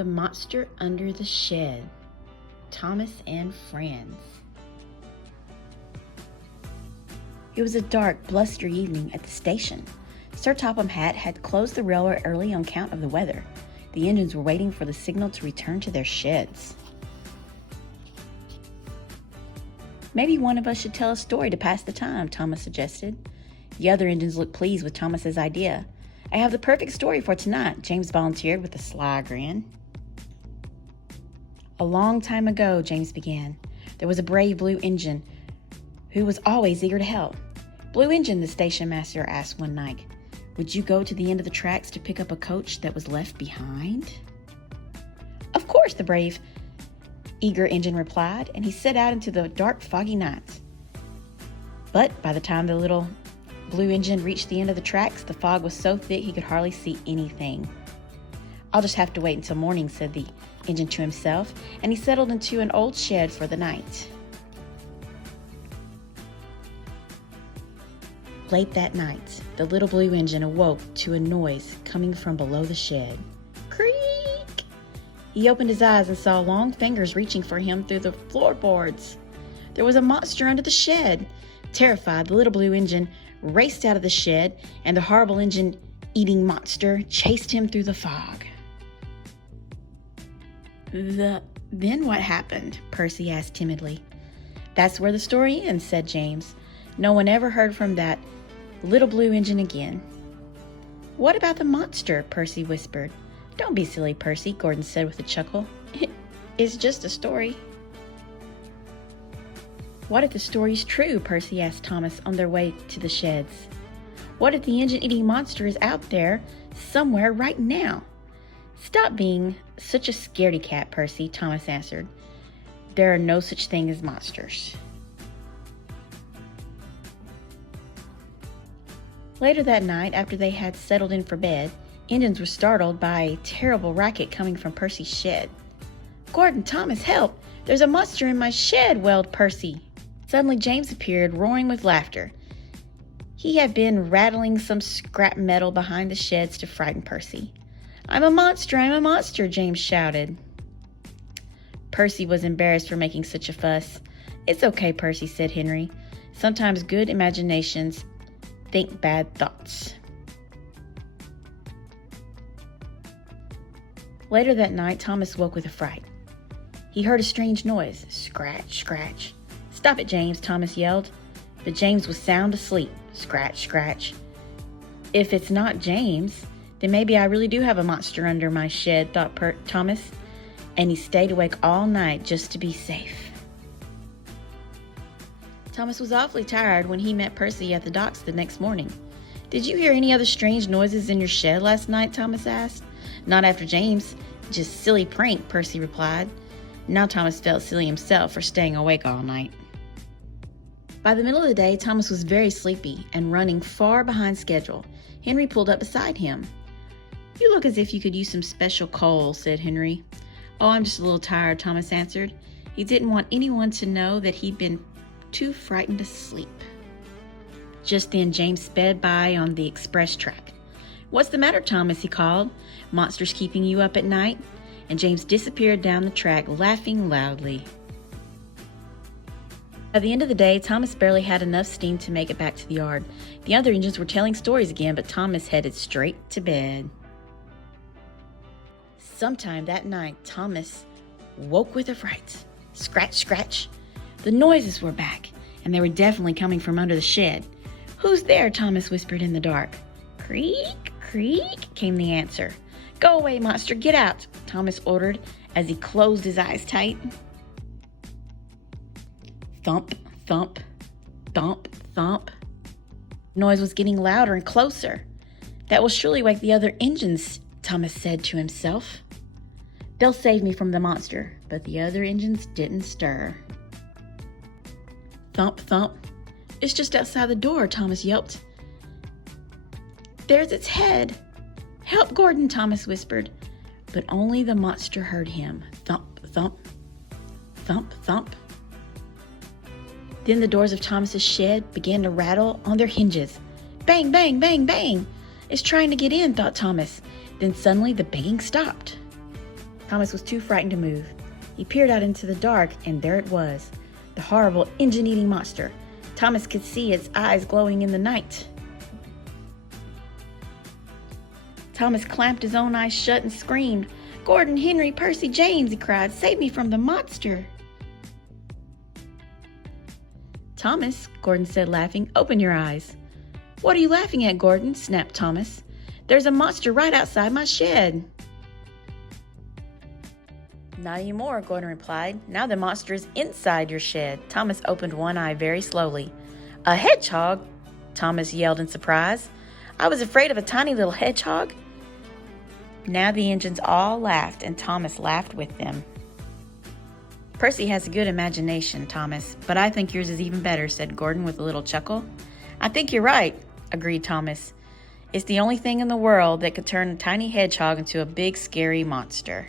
The Monster Under the Shed, Thomas and Friends. It was a dark, blustery evening at the station. Sir Topham Hatt had closed the railway early on account of the weather. The engines were waiting for the signal to return to their sheds. "Maybe one of us should tell a story to pass the time," Thomas suggested. The other engines looked pleased with Thomas's idea. "I have the perfect story for tonight," James volunteered with a sly grin. "A long time ago," James began, "there was a brave blue engine who was always eager to help." "Blue Engine," the station master asked one night, "would you go to the end of the tracks to pick up a coach that was left behind?" "Of course," the brave, eager engine replied, and he set out into the dark, foggy nights. But by the time the little blue engine reached the end of the tracks, the fog was so thick he could hardly see anything. "I'll just have to wait until morning," said the engine to himself, and he settled into an old shed for the night. Late that night, the little blue engine awoke to a noise coming from below the shed. Creak! He opened his eyes and saw long fingers reaching for him through the floorboards. There was a monster under the shed. Terrified, the little blue engine raced out of the shed, and the horrible engine-eating monster chased him through the fog. Then what happened?" Percy asked timidly. "That's where the story ends," said James. "No one ever heard from that little blue engine again." "What about the monster?" Percy whispered. "Don't be silly, Percy," Gordon said with a chuckle. "It's just a story." "What if the story's true?" Percy asked Thomas on their way to the sheds. "What if the engine-eating monster is out there somewhere right now?" "Stop being such a scaredy cat, Percy," Thomas answered. "There are no such thing as monsters." Later that night, after they had settled in for bed, engines were startled by a terrible racket coming from Percy's shed. "Gordon, Thomas, help! There's a monster in my shed!" wailed Percy. Suddenly James appeared, roaring with laughter. He had been rattling some scrap metal behind the sheds to frighten Percy. I'm a monster, James shouted. Percy was embarrassed for making such a fuss. "It's okay, Percy," said Henry. "Sometimes good imaginations think bad thoughts." Later that night, Thomas woke with a fright. He heard a strange noise. Scratch, scratch. "Stop it, James," Thomas yelled. But James was sound asleep. Scratch, scratch. "If it's not James, then maybe I really do have a monster under my shed," thought Thomas, and he stayed awake all night just to be safe. Thomas was awfully tired when he met Percy at the docks the next morning. "Did you hear any other strange noises in your shed last night?" Thomas asked. "Not after James. Just silly prank," Percy replied. Now Thomas felt silly himself for staying awake all night. By the middle of the day, Thomas was very sleepy and running far behind schedule. Henry pulled up beside him. "You look as if you could use some special coal," said Henry. "Oh, I'm just a little tired," Thomas answered. He didn't want anyone to know that he'd been too frightened to sleep. Just then, James sped by on the express track. "What's the matter, Thomas?" he called. "Monsters keeping you up at night?" And James disappeared down the track, laughing loudly. By the end of the day, Thomas barely had enough steam to make it back to the yard. The other engines were telling stories again, but Thomas headed straight to bed. Sometime that night, Thomas woke with a fright. Scratch, scratch. The noises were back, and they were definitely coming from under the shed. "Who's there?" Thomas whispered in the dark. "Creak, creak," came the answer. "Go away, monster, get out," Thomas ordered as he closed his eyes tight. Thump, thump, thump, thump. The noise was getting louder and closer. "That will surely wake the other engines," Thomas said to himself. "They'll save me from the monster." But the other engines didn't stir. Thump, thump. "It's just outside the door," Thomas yelped. "There's its head." "Help, Gordon," Thomas whispered. But only the monster heard him. Thump, thump, thump, thump. Then the doors of Thomas's shed began to rattle on their hinges. Bang, bang, bang, bang. "It's trying to get in," thought Thomas. Then suddenly the banging stopped. Thomas was too frightened to move. He peered out into the dark, and there it was, the horrible engine-eating monster. Thomas could see its eyes glowing in the night. Thomas clamped his own eyes shut and screamed, "Gordon, Henry, Percy, James," he cried, "save me from the monster." "Thomas," Gordon said, laughing, "open your eyes." "What are you laughing at, Gordon?" snapped Thomas. "There's a monster right outside my shed." "Not anymore," Gordon replied. "Now the monster is inside your shed." Thomas opened one eye very slowly. "A hedgehog?" Thomas yelled in surprise. "I was afraid of a tiny little hedgehog." Now the engines all laughed, and Thomas laughed with them. "Percy has a good imagination, Thomas, but I think yours is even better," said Gordon with a little chuckle. "I think you're right," agreed Thomas. "It's the only thing in the world that could turn a tiny hedgehog into a big, scary monster."